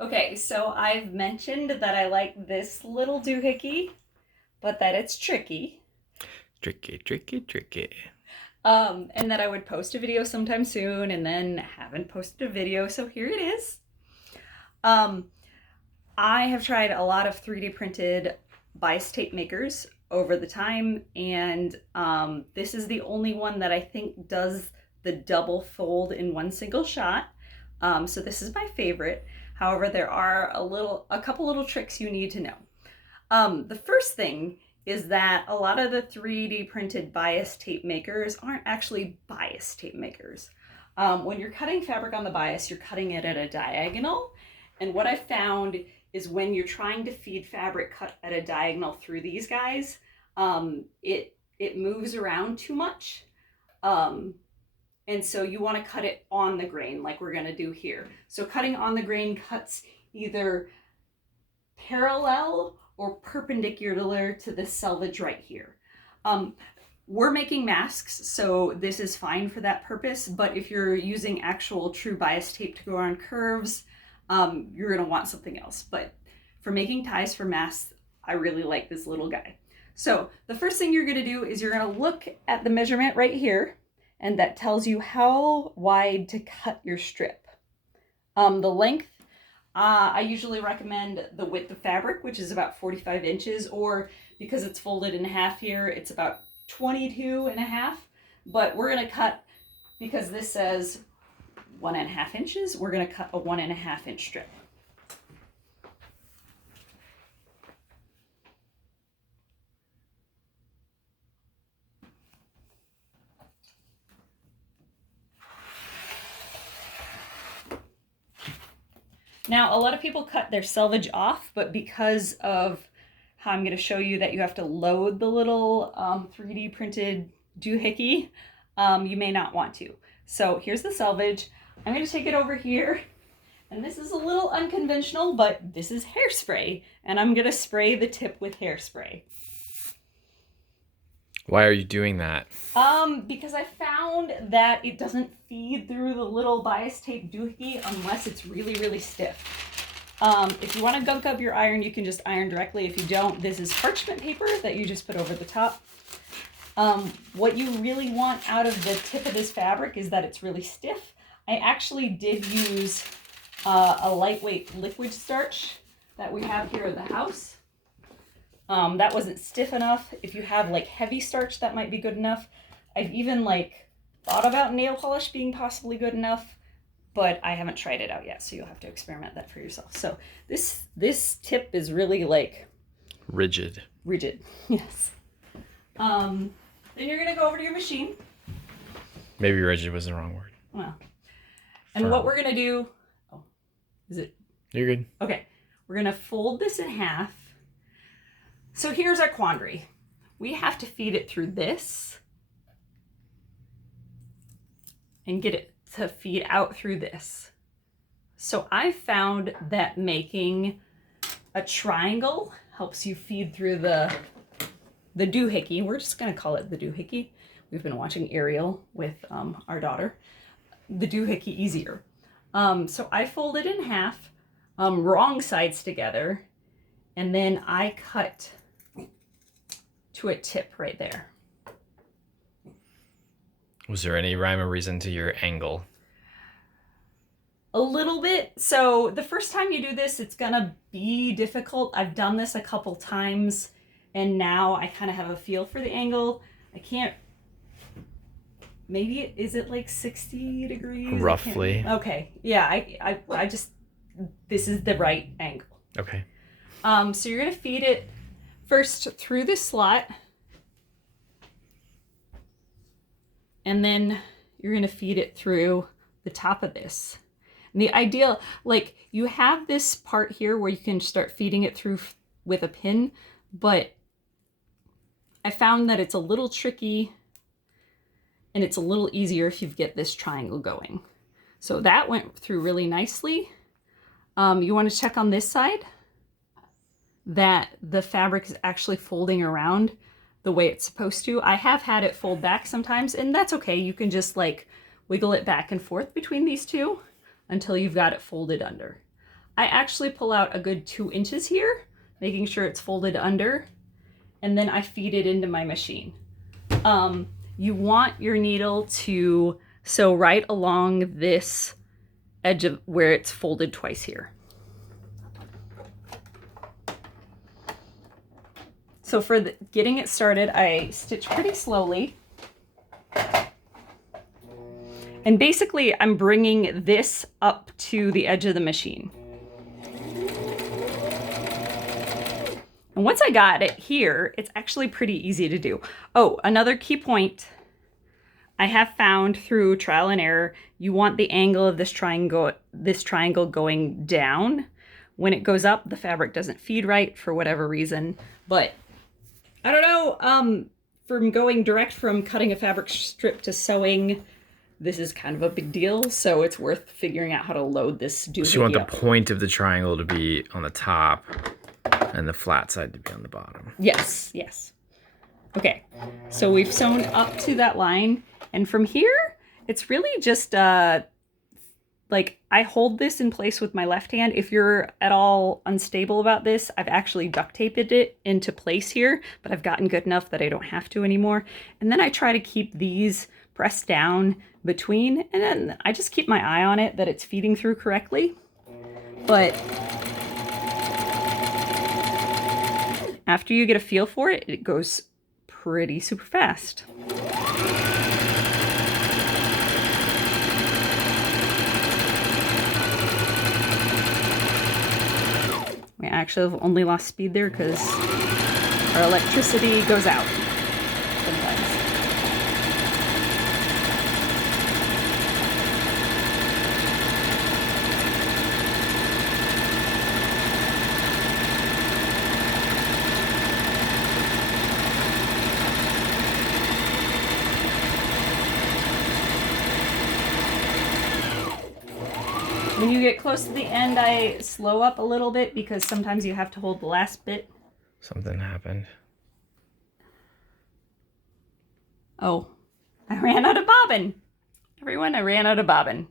Okay, so I've mentioned that I like this little doohickey, but that it's tricky. Tricky, tricky, tricky. And that I would post a video sometime soon and then haven't posted a video, so here it is. Um, I have tried a lot of 3D printed bias tape makers over the time, and this is the only one that I think does the double fold in one single shot. So this is my favorite. However, there are a couple little tricks you need to know. The first thing is that a lot of the 3D printed bias tape makers aren't actually bias tape makers. When you're cutting fabric on the bias, you're cutting it at a diagonal. And what I found is when you're trying to feed fabric cut at a diagonal through these guys, it moves around too much. And so you want to cut it on the grain like we're going to do here. So cutting on the grain cuts either parallel or perpendicular to this selvage right here. We're making masks, so this is fine for that purpose, but if you're using actual true bias tape to go on curves, you're gonna want something else. But for making ties for masks, I really like this little guy. So the first thing you're gonna do is you're gonna look at the measurement right here, and that tells you how wide to cut your strip. The length, I usually recommend the width of fabric, which is about 45 inches, or because it's folded in half here, it's about 22 and a half. But we're gonna cut, because this says 1.5 inches, we're gonna cut a 1.5 inch strip. Now, a lot of people cut their selvage off, but because of how I'm going to show you that you have to load the little 3D printed doohickey, you may not want to. So here's the selvage. I'm going to take it over here, and this is a little unconventional, but this is hairspray, and I'm going to spray the tip with hairspray. Why are you doing that? Because I found that it doesn't feed through the little bias tape doohickey unless it's really, really stiff. If you want to gunk up your iron, you can just iron directly. If you don't, this is parchment paper that you just put over the top. What you really want out of the tip of this fabric is that it's really stiff. I actually did use a lightweight liquid starch that we have here in the house. That wasn't stiff enough. If you have like heavy starch, that might be good enough. I've even thought about nail polish being possibly good enough, but I haven't tried it out yet, so you'll have to experiment that for yourself. So this tip is really Rigid. rigid. Yes. Then you're gonna go over to your machine. Maybe rigid was the wrong word. Well, and what we're gonna do, is it? You're good. Okay, we're gonna fold this in half. So here's our quandary. We have to feed it through this and get it to feed out through this. So I found that making a triangle helps you feed through the doohickey. We're just gonna call it the doohickey. We've been watching Ariel with our daughter. The doohickey easier. So I fold it in half, wrong sides together, and then I cut to a tip right there. Was there any rhyme or reason to your angle? A little bit. So the first time you do this, it's gonna be difficult. I've done this a couple times, and now I kind of have a feel for the angle. I can't, maybe, is it like 60 degrees? Roughly. Okay, yeah, I just, this is the right angle. Okay. So you're gonna feed it first through this slot, and then you're gonna feed it through the top of this. And the ideal, you have this part here where you can start feeding it through with a pin, but I found that it's a little tricky and it's a little easier if you get this triangle going. So that went through really nicely. You want to check on this side that the fabric is actually folding around the way it's supposed to. I have had it fold back sometimes, and that's okay. You can just wiggle it back and forth between these two until you've got it folded under. I actually pull out a good 2 inches here, making sure it's folded under, and then I feed it into my machine. You want your needle to sew right along this edge of where it's folded twice here. So for getting it started, I stitch pretty slowly. And basically, I'm bringing this up to the edge of the machine. And once I got it here, it's actually pretty easy to do. Oh, another key point I have found through trial and error, you want the angle of this triangle going down. When it goes up, the fabric doesn't feed right for whatever reason. But I don't know, from going direct from cutting a fabric strip to sewing, this is kind of a big deal, so it's worth figuring out how to load this doohickey. So you want the point of the triangle to be on the top and the flat side to be on the bottom. Yes, yes. Okay, so we've sewn up to that line, and from here, it's really just, like, I hold this in place with my left hand. If you're at all unstable about this, I've actually duct taped it into place here, but I've gotten good enough that I don't have to anymore. And then I try to keep these pressed down between, and then I just keep my eye on it that it's feeding through correctly. But after you get a feel for it, it goes pretty super fast. We actually have only lost speed there because our electricity goes out sometimes. When you get close to the end, I slow up a little bit because sometimes you have to hold the last bit. Something happened. Oh, I ran out of bobbin. Everyone, I ran out of bobbin.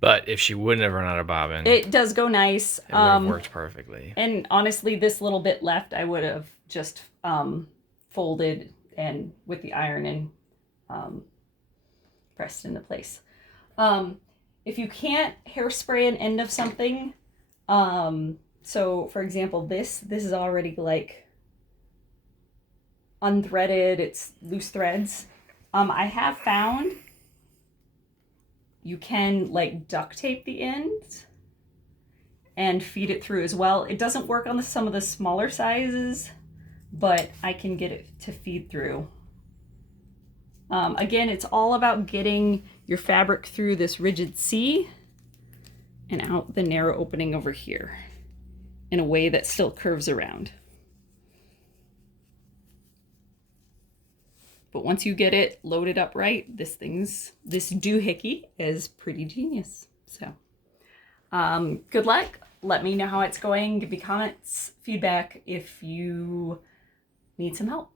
But if she wouldn't have run out of bobbin, It does go nice. it would have worked perfectly. And honestly, this little bit left, I would have just folded and with the iron and pressed into place. If you can't hairspray an end of something, so for example, this is already like unthreaded, it's loose threads. I have found you can like duct tape the ends and feed it through as well. It doesn't work on some of the smaller sizes, but I can get it to feed through. Again, it's all about getting your fabric through this rigid C and out the narrow opening over here in a way that still curves around. But once you get it loaded up right, this doohickey is pretty genius. So, good luck. Let me know how it's going. Give me comments, feedback if you need some help.